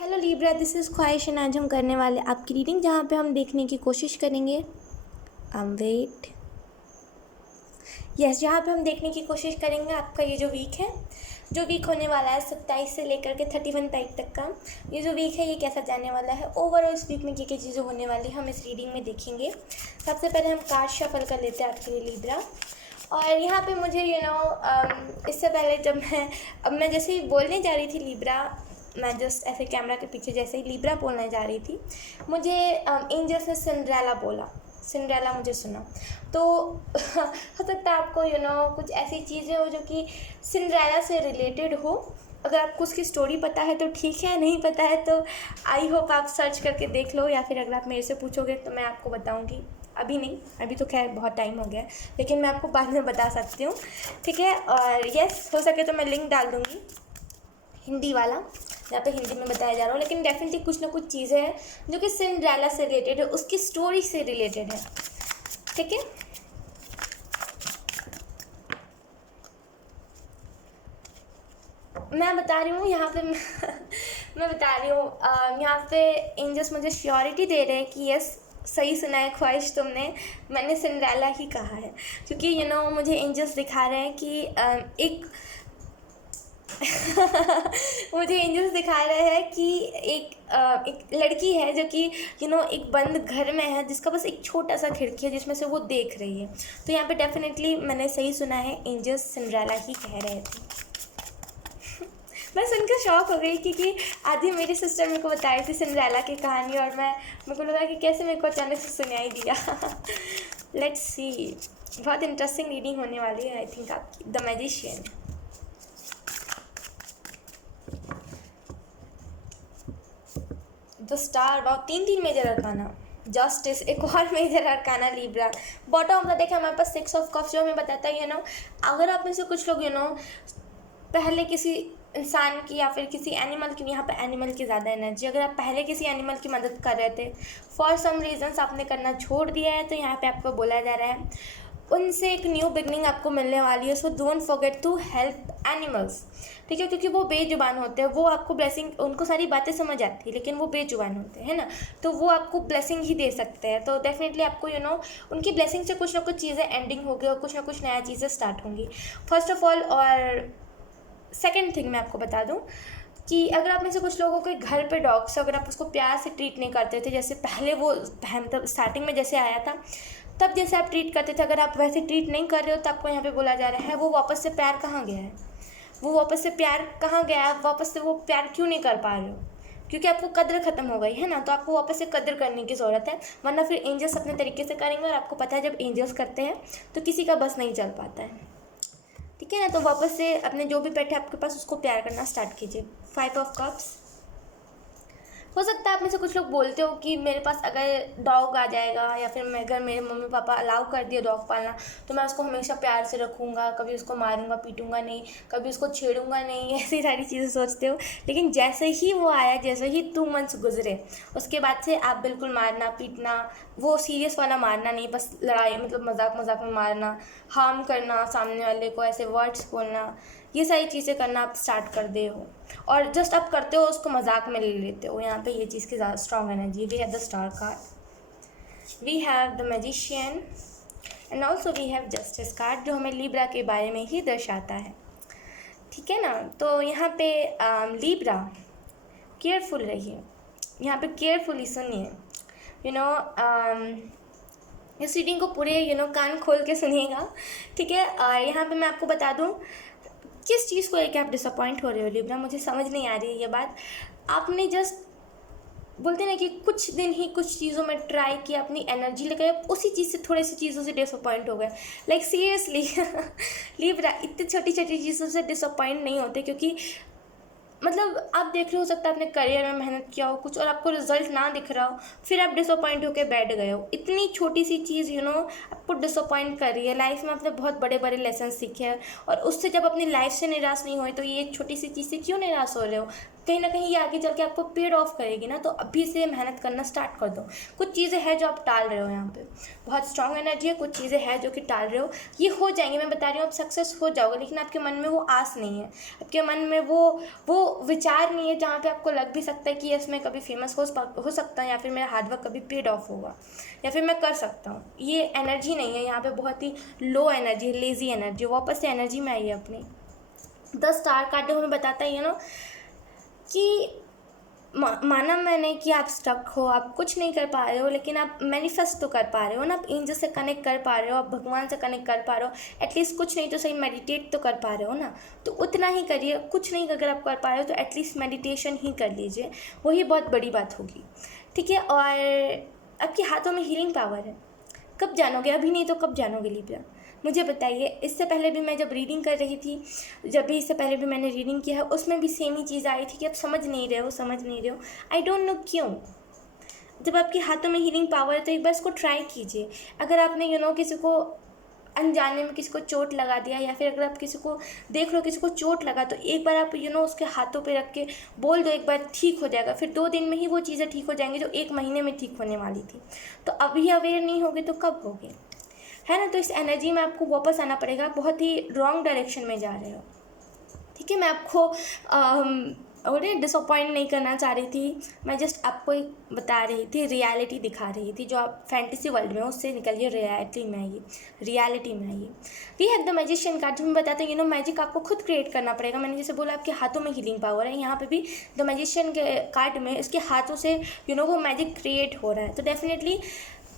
Hello Libra, this is ख्वाहिश and आज हम करने वाले आपकी रीडिंग जहाँ पे हम देखने की कोशिश करेंगे वेट यस जहाँ पे हम देखने की कोशिश करेंगे आपका ये जो वीक होने वाला है 27 से लेकर के 31 तारीख तक का ये जो वीक है ये कैसा जाने वाला है। ओवरऑल इस वीक में क्या क्या चीज़ें होने वाली हम इस रीडिंग में देखेंगे। सबसे पहले हम कार्ड शफल कर लेते हैं आपके लिए लीब्रा। और यहाँ पे मुझे इससे पहले अब मैं जैसे ही बोलने जा रही थी लीब्रा, मैं जस्ट ऐसे कैमरा के पीछे जैसे ही लीब्रा बोलने जा रही थी मुझे एंजल्स ने सिंड्रेला बोला, सिंड्रेला मुझे सुना। तो हो सकता है आपको कुछ ऐसी चीज़ें हो जो कि सिंड्रेला से रिलेटेड हो। अगर आपको उसकी स्टोरी पता है तो ठीक है, नहीं पता है तो आई होप आप सर्च करके देख लो, या फिर अगर आप मेरे से पूछोगे तो मैं आपको बताऊंगी। अभी नहीं, अभी तो खैर बहुत टाइम हो गया है, लेकिन मैं आपको बाद में बता सकती हूँ, ठीक है। और यस, हो सके तो मैं लिंक डाल दूँगी हिंदी वाला, यहाँ पे हिंदी में बताया जा रहा हो, लेकिन डेफिनेटली कुछ ना कुछ चीज़ें हैं जो कि सिंड्रेला से रिलेटेड है, उसकी स्टोरी से रिलेटेड है, ठीक है। मैं बता रही हूँ यहाँ पे मैं बता रही हूँ यहाँ पे एंजल्स मुझे श्योरिटी दे रहे हैं कि यस, सही सुना है ख्वाहिश तुमने, मैंने सिंड्रेला ही कहा है। क्योंकि मुझे एंजल्स दिखा रहे हैं कि एक मुझे एंजल्स दिखा रहे हैं कि एक लड़की है जो कि एक बंद घर में है, जिसका बस एक छोटा सा खिड़की है जिसमें से वो देख रही है। तो यहाँ पे डेफिनेटली मैंने सही सुना है, एंजल्स सिंड्रेला ही कह रहे थे। मैं सुनकर शॉक हो गई क्योंकि आधी मेरी सिस्टर मेरे को बता रही थी सिंड्रेला की कहानी, और मेरे को लगा कि कैसे मेरे को अचानक से सुनाई दिया। लेट्स सी, बहुत इंटरेस्टिंग रीडिंग होने वाली है आई थिंक आपकी। द मैजिशियन, द स्टार, बहुत तीन मेजर अरकाना, जस्टिस, एक और major arcana Libra, bottom of the deck हमारे पास 6 ऑफ कप्स, जो हमें बताता है अगर आप में से कुछ लोग पहले किसी इंसान की या फिर किसी एनिमल की, यहाँ पे एनिमल की ज़्यादा एनर्जी, अगर आप पहले किसी एनिमल की मदद कर रहे थे, फॉर सम रीजन्स आपने करना छोड़ दिया है, तो यहाँ पे आपको बोला जा रहा है उनसे एक न्यू बिगनिंग आपको मिलने वाली है। So don't forget to help animals, ठीक है, क्योंकि वो बेजुबान होते हैं, वो आपको ब्लेसिंग, उनको सारी बातें समझ आती है लेकिन वो बेजुबान होते हैं ना, तो वो आपको ब्लेसिंग ही दे सकते हैं। तो डेफिनेटली आपको उनकी ब्लेसिंग से कुछ ना कुछ चीज़ें एंडिंग होगी और कुछ ना कुछ नया चीज़ें स्टार्ट होंगी, फर्स्ट ऑफ ऑल। और सेकेंड थिंग मैं आपको बता दूँ कि अगर आप में से कुछ लोगों के घर पे डॉग्स, अगर आप उसको प्यार से ट्रीट नहीं करते थे, जैसे पहले वो मतलब स्टार्टिंग में जैसे आया था तब जैसे आप ट्रीट करते थे, अगर आप वैसे ट्रीट नहीं कर रहे हो तो आपको यहाँ पे बोला जा रहा है वो वापस से प्यार कहाँ गया है, वो वापस से प्यार कहाँ गया है, वापस से वो प्यार क्यों नहीं कर पा रहे हो, क्योंकि आपको कद्र ख़त्म हो गई है ना, तो आपको वापस से कद्र करने की ज़रूरत है, वरना फिर एंजल्स अपने तरीके से करेंगे, और आपको पता है जब एंजल्स करते हैं तो किसी का बस नहीं चल पाता है, ठीक है ना। तो वापस से अपने जो भी पेट है आपके पास उसको प्यार करना स्टार्ट कीजिए। 5 ऑफ कप्स, हो सकता है आप में से कुछ लोग बोलते हो कि मेरे पास अगर डॉग आ जाएगा या फिर मैं अगर मेरे मम्मी पापा अलाउ कर दिए डॉग पालना तो मैं उसको हमेशा प्यार से रखूँगा, कभी उसको मारूंगा पीटूंगा नहीं, कभी उसको छेड़ूंगा नहीं, ऐसी सारी चीज़ें सोचते हो। लेकिन जैसे ही वो आया, जैसे ही 2 मंथ्स गुजरे, उसके बाद से आप बिल्कुल मारना पीटना, वो सीरियस वाला मारना नहीं, बस लड़ाई मतलब मजाक मजाक में मारना, हार्म करना, सामने वाले को ऐसे वर्ड्स बोलना, ये सारी चीज़ें करना आप स्टार्ट कर दे हो, और जस्ट आप करते हो उसको मजाक में ले लेते हो। यहाँ पे ये चीज़ की ज़्यादा strong energy. We have the star card, we have the magician, and also we have justice card, जो हमें लीब्रा के बारे में ही दर्शाता है, ठीक है ना। तो यहाँ पे लीब्रा केयरफुल रहिए, यहाँ पे केयरफुली सुनिए, इस रीडिंग को पूरे कान खोल के सुनिएगा, ठीक है। और यहाँ पे मैं आपको बता दूँ किस चीज़ को लेकर आप डिसअपॉइंट हो रहे हो लीब्रा, मुझे समझ नहीं आ रही है ये बात। आपने जस्ट बोलते ना कि कुछ दिन ही कुछ चीज़ों में ट्राई किया, अपनी एनर्जी लगाई, उसी चीज़ से थोड़ी सी चीज़ों से डिसअपॉइंट हो गए। लाइक सीरियसली लीब्रा इतनी छोटी छोटी चीज़ों से डिसअपॉइंट नहीं होते, क्योंकि मतलब आप देख रहे हो सकता है आपने करियर में मेहनत किया हो कुछ और आपको रिजल्ट ना दिख रहा हो, फिर आप डिसअपॉइंट होकर बैठ गए हो। इतनी छोटी सी चीज़ आपको डिसअपॉइंट कर रही है। लाइफ में आपने बहुत बड़े बड़े लेसन सीखे हैं, और उससे जब अपनी लाइफ से निराश नहीं हुए तो ये छोटी सी चीज़ से क्यों निराश हो रहे हो। कहीं ना कहीं ये आगे चल के आपको पेड ऑफ करेगी ना। तो अभी से मेहनत करना स्टार्ट कर दो। कुछ चीज़ें हैं जो आप टाल रहे हो, यहाँ पे बहुत स्ट्रांग एनर्जी है, कुछ चीज़ें हैं जो कि टाल रहे हो, ये हो जाएंगे, मैं बता रही हूँ, आप सक्सेस हो जाओगे। लेकिन आपके मन में वो आस नहीं है, आपके मन में वो विचार नहीं है जहाँ पे आपको लग भी सकता है कि यस मैं कभी फेमस हो सकता हूँ, या फिर मेरा हार्डवर्क कभी पेड ऑफ होगा, या फिर मैं कर सकता हूँ। ये एनर्जी नहीं है यहाँ पे, बहुत ही लो एनर्जी, लेज़ी एनर्जी। वापस से एनर्जी में आई है अपनी। 10 स्टार कार्ड हमें बताता है ना कि माना मैंने कि आप स्टक हो, आप कुछ नहीं कर पा रहे हो, लेकिन आप मैनिफेस्ट तो कर पा रहे हो ना, आप एंजल से कनेक्ट कर पा रहे हो, आप भगवान से कनेक्ट कर पा रहे हो, एटलीस्ट कुछ नहीं तो सही मेडिटेट तो कर पा रहे हो ना। तो उतना ही करिए, कुछ नहीं अगर आप कर पा रहे हो तो एटलीस्ट मेडिटेशन ही कर लीजिए, वही बहुत बड़ी बात होगी, ठीक है। और आपके हाथों में हीलिंग पावर है। कब जानोगे? अभी नहीं तो कब जानोगे लिब्रा? मुझे बताइए। इससे पहले भी मैं जब रीडिंग कर रही थी, जब भी इससे पहले भी मैंने रीडिंग किया है, उसमें भी सेम ही चीज़ आई थी कि आप समझ नहीं रहे हो, समझ नहीं रहे हो। आई डोंट नो क्यों। जब आपके हाथों में हीलिंग पावर है तो एक बार इसको ट्राई कीजिए। अगर आपने किसी को अनजाने में किसी को चोट लगा दिया, या फिर अगर आप किसी को देख लो किसी को चोट लगा, तो एक बार आप उसके हाथों पे रख के बोल दो एक बार ठीक हो जाएगा, फिर 2 दिन में ही वो चीज़ें ठीक हो जाएंगी जो 1 महीने में ठीक होने वाली थी। तो अभी अवेयर नहीं होगे तो कब होगे, है ना। तो इस एनर्जी में आपको वापस आना पड़ेगा। बहुत ही रॉन्ग डायरेक्शन में जा रहे हो, ठीक है। मैं आपको और डिसअपॉइंट नहीं करना चाह रही थी, मैं जस्ट आपको एक बता रही थी, रियलिटी दिखा रही थी। जो आप फैंटेसी वर्ल्ड में उससे निकलिए, रियलिटी में आइए। We have the magician card, जो मैं बताते हैं मैजिक आपको खुद क्रिएट करना पड़ेगा। मैंने जैसे बोला आपके हाथों में हीलिंग पावर है, यहाँ पे भी द मैजिशियन के कार्ड में इसके हाथों से वो मैजिक क्रिएट हो रहा है। तो डेफिनेटली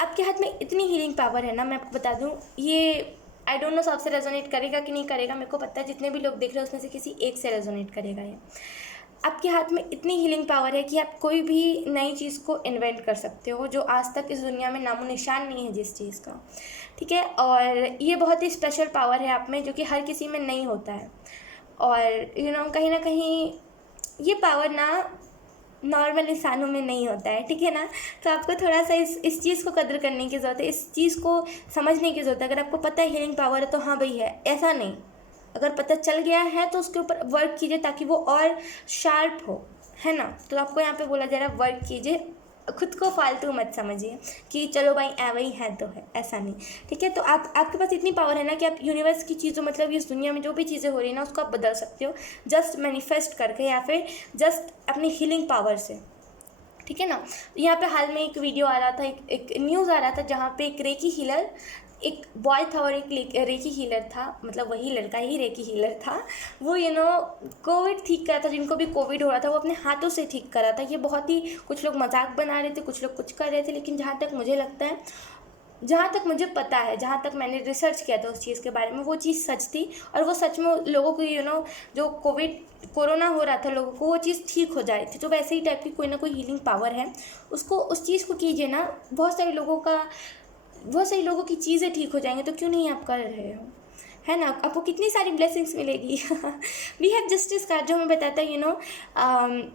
आपके हाथ में इतनी हीलिंग पावर है ना, मैं आपको बता दूँ, ये आई डोंट नो सबसे रेजोनेट करेगा कि नहीं करेगा, मेरे को पता है जितने भी लोग देख रहे हैं उसमें से किसी एक से रेजोनेट करेगा ये। आपके हाथ में इतनी हीलिंग पावर है कि आप कोई भी नई चीज़ को इन्वेंट कर सकते हो जो आज तक इस दुनिया में नामो निशान नहीं है जिस चीज़ का, ठीक है। और ये बहुत ही स्पेशल पावर है आप में, जो कि हर किसी में नहीं होता है। और कहीं ना कहीं ये पावर ना नॉर्मल इंसानों में नहीं होता है, ठीक है ना। तो आपको थोड़ा सा इस चीज़ को कदर करने की ज़रूरत है, इस चीज़ को समझने की ज़रूरत है। अगर आपको पता है हीलिंग पावर है तो हाँ भाई है, ऐसा नहीं। अगर पता चल गया है तो उसके ऊपर वर्क कीजिए ताकि वो और शार्प हो, है ना। तो आपको यहाँ पे बोला जा रहा है वर्क कीजिए, खुद को फालतू मत समझिए कि चलो भाई वही है तो है, ऐसा नहीं, ठीक है। तो आपके पास इतनी पावर है ना कि आप यूनिवर्स की चीज़ों, मतलब इस दुनिया में जो भी चीज़ें हो रही है ना, उसको आप बदल सकते हो जस्ट मैनिफेस्ट करके, या फिर जस्ट अपनी हीलिंग पावर से, ठीक है ना। यहाँ पे हाल में एक वीडियो आ रहा था, एक न्यूज़ आ रहा था, जहाँ पे एक रेकी हीलर, एक बॉय था और एक रेकी हीलर था, मतलब वही लड़का ही रेकी हीलर था। वो कोविड ठीक कर रहा था, जिनको भी कोविड हो रहा था वो अपने हाथों से ठीक कर रहा था। ये बहुत ही, कुछ लोग मजाक बना रहे थे, कुछ लोग कुछ कर रहे थे, लेकिन जहाँ तक मुझे लगता है, जहाँ तक मुझे पता है, जहाँ तक मैंने रिसर्च किया था उस चीज़ के बारे में, वो चीज़ सच थी। और वो सच में लोगों को जो कोरोना हो रहा था लोगों को, वो चीज़ ठीक हो जा रही थी। तो वैसे ही टाइप की कोई ना कोई हीलिंग पावर है, उसको, उस चीज़ को कीजिए ना, बहुत सारे लोगों की चीज़ें ठीक हो जाएंगी। तो क्यों नहीं आप कर रहे हो, है ना। आपको कितनी सारी ब्लेसिंग्स मिलेगी। वी हैव जस्टिस कार्ड, जो हमें बताता है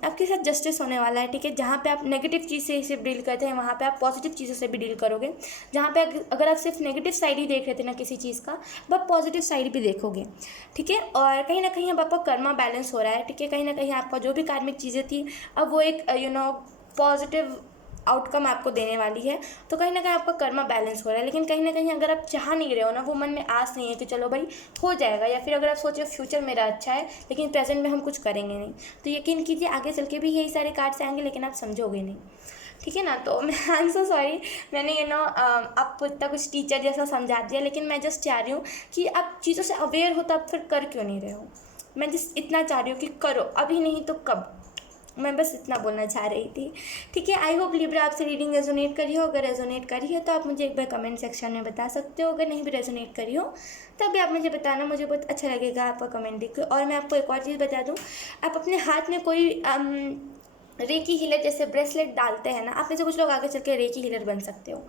आपके साथ जस्टिस होने वाला है, ठीक है। जहाँ पे आप नेगेटिव चीज़ से डील करते हैं, वहाँ पे आप पॉजिटिव चीज़ों से भी डील करोगे। जहाँ पे अगर आप सिर्फ नेगेटिव साइड ही देख रहे थे ना किसी चीज़ का, आप पॉजिटिव साइड भी देखोगे, ठीक है। और कहीं ना कहीं अब आपका कर्मा बैलेंस हो रहा है, ठीक है। कहीं ना कहीं आपका जो भी कार्मिक चीज़ें थी, अब वो एक पॉजिटिव आउटकम आपको देने वाली है। तो कहीं ना कहीं आपका कर्मा बैलेंस हो रहा है। लेकिन कहीं ना कहीं अगर आप चाह नहीं रहे हो ना, वो मन में आस नहीं है कि चलो भाई हो जाएगा, या फिर अगर आप सोचे फ्यूचर मेरा अच्छा है लेकिन प्रेजेंट में हम कुछ करेंगे नहीं, तो यकीन कीजिए आगे चल के भी यही सारे कार्ड्स आएंगे, लेकिन आप समझोगे नहीं, ठीक है ना। तो मैं आई एम सो सॉरी, मैंने आपको इतना कुछ टीचर जैसा समझा दिया, लेकिन मैं जस्ट चाह रही हूँ कि आप चीज़ों से अवेयर हो, तो आप फिर कर क्यों नहीं रहे हो। मैं जस्ट इतना चाह रही हूँ कि करो, अभी नहीं तो कब। मैं बस इतना बोलना चाह रही थी, ठीक है। आई होप लिब्रा आपसे रीडिंग रेजोनेट करी हो। अगर रेजोनेट करी है तो आप मुझे एक बार कमेंट सेक्शन में बता सकते हो। अगर नहीं भी रेजोनेट करी हो तब भी आप मुझे बताना, मुझे बहुत अच्छा लगेगा आपका कमेंट देख के। और मैं आपको एक और चीज़ बता दूँ, आप अपने हाथ में कोई रेकी हीलर जैसे ब्रेसलेट डालते हैं ना, आप में से कुछ लोग आगे चल के रेकी हीलर बन सकते हो,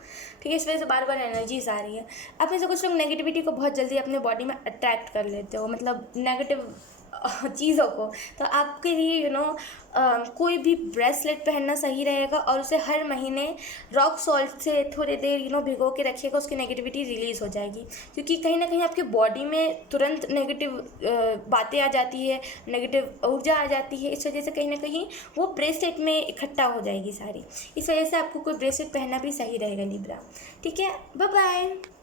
ठीक है। इस वजह से बार बार एनर्जीज आ रही है। आप में से कुछ लोग नेगेटिविटी को बहुत जल्दी अपने बॉडी में अट्रैक्ट कर लेते हो, मतलब नेगेटिव चीज़ों को। तो आपके लिए कोई भी ब्रेसलेट पहनना सही रहेगा, और उसे हर महीने रॉक सॉल्ट से थोड़ी देर भिगो के रखिएगा, उसकी नेगेटिविटी रिलीज़ हो जाएगी। क्योंकि कहीं ना कहीं आपके बॉडी में तुरंत नेगेटिव बातें आ जाती है, नेगेटिव ऊर्जा आ जाती है, इस वजह से कहीं ना कहीं वो ब्रेसलेट में इकट्ठा हो जाएगी सारी। इस वजह से आपको कोई ब्रेसलेट पहनना भी सही रहेगा लिब्रा। ठीक है, बाय बाय।